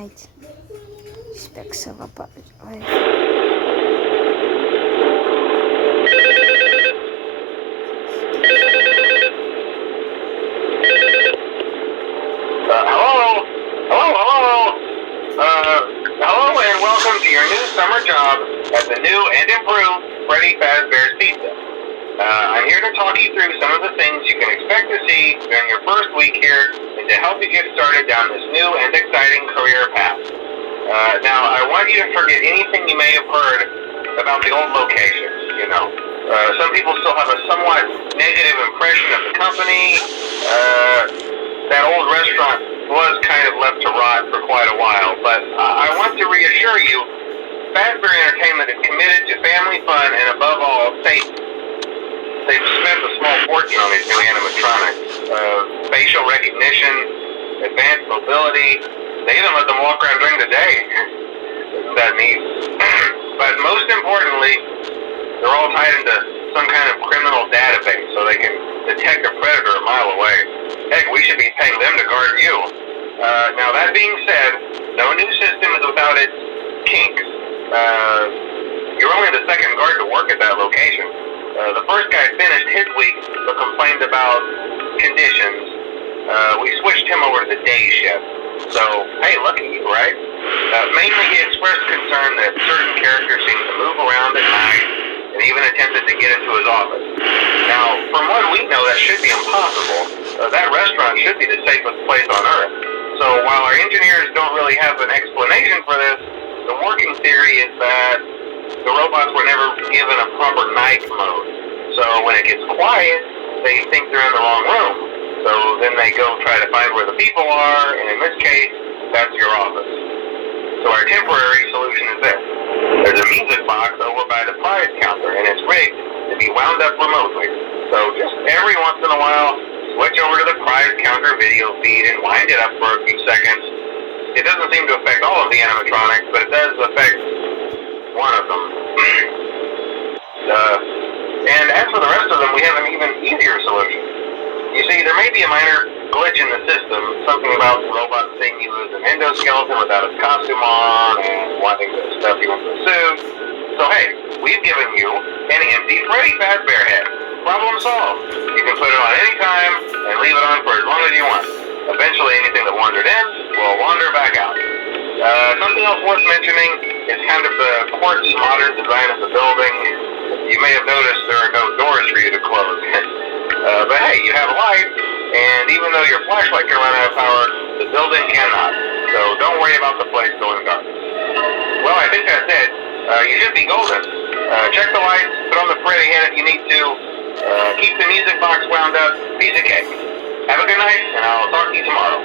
Night. Espero que se vá para... Hello and welcome to your new summer job at the new and improved Freddy Fazbear's Pizza. I'm here to talk you through some of the things you can expect to see during your first week here and to help you get started down this new and exciting career path. Now, I want you to forget anything you may have heard about the old locations, some people still have a somewhat negative impression of the company. That old restaurant was kind of left to rot for quite a while, but I want to reassure you, Fazbear Entertainment is committed to family fun and above all, safety. They've spent a small fortune on these new animatronics. Facial recognition, advanced mobility, they even let them walk around during the day. Isn't that neat? But most importantly, they're all tied into some kind of criminal database so they can detect a predator a mile away. Heck, we should be paying them to guard you. Now that being said, no new system is without its kinks. You're only the second guard to work at that location. The first guy finished his week but complained about conditions. We switched him over to the day shift. So, hey, lucky you, right? Mainly he expressed concern that certain characters seem to move around at night and even attempted to get into his office. Now, from what we know, that should be impossible. That restaurant should be the safest place on Earth. So while our engineers don't really have an explanation for this, the working theory is that the robots were never given a proper night mode. So when it gets quiet, they think they're in the wrong room. So then they go try to find where the people are, and in this case, that's your office. So our temporary solution is this. There's a music box over by the prize counter, and it's rigged to be wound up remotely. So just every once in a while, switch over to the prize counter video feed and wind it up for a few seconds. It doesn't seem to affect all of the animatronics, but it does affect one of them. And as for the rest of them, we have an even easier solution. You see, there may be a minor glitch in the system, something about the robot seeing you as an endoskeleton without its costume on and wanting to stuff you into a suit. So hey, we've given you an empty Freddy Fazbear head. Problem solved. You can put it on any time and leave it on for as long as you want. Eventually anything that wandered in will wander back out. Something else worth mentioning is kind of the quirky modern design of the building. You may have noticed there are no doors for you to close. But hey, you have a light, and even though your flashlight can run out of power, the building cannot. So don't worry about the place going dark. Well, I think that's it. You should be golden. Check the lights, put on the Freddy head if you need to. Keep the music box wound up. Piece of cake. Have a good night, and I'll talk to you tomorrow.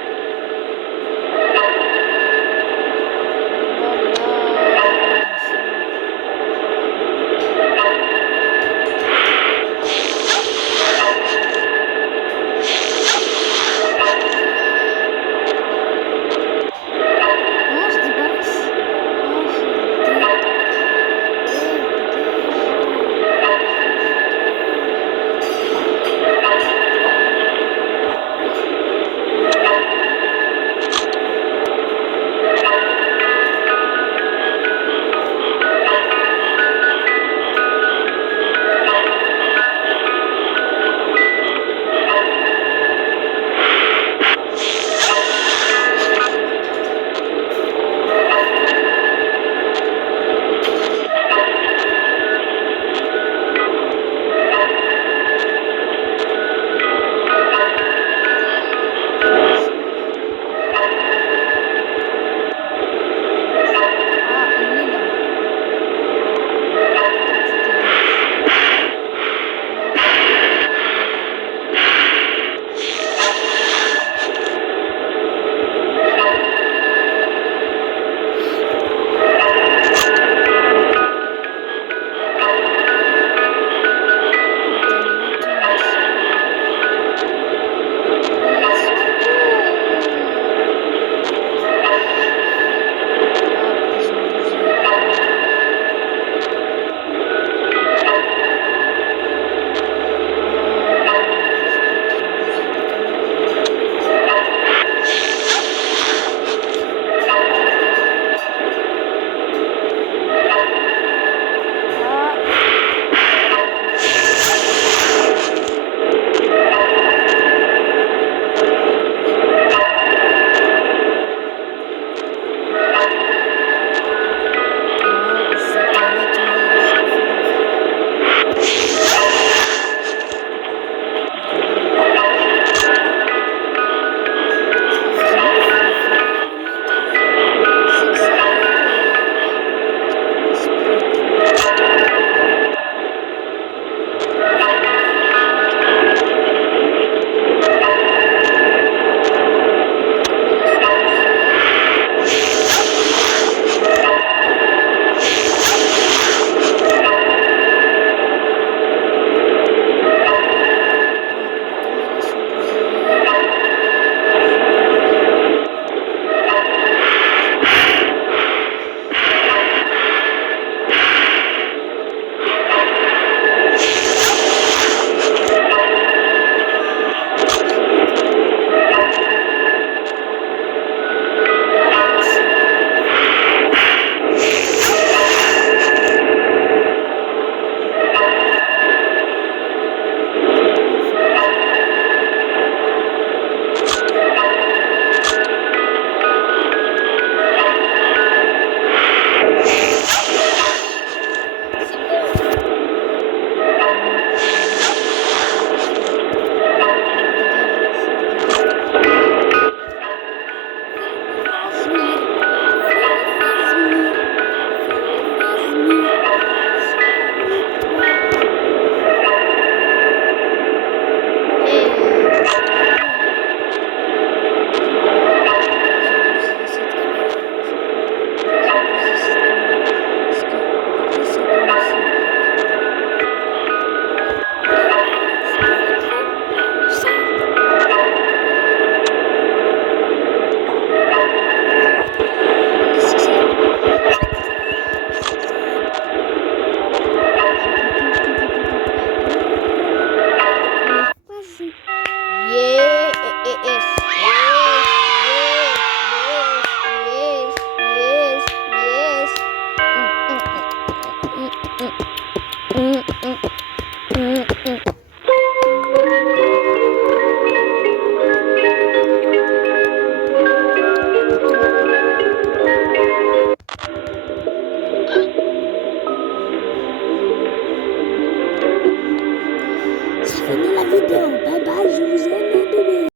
fini la vidéo. Bye bye, je vous aime, bébé.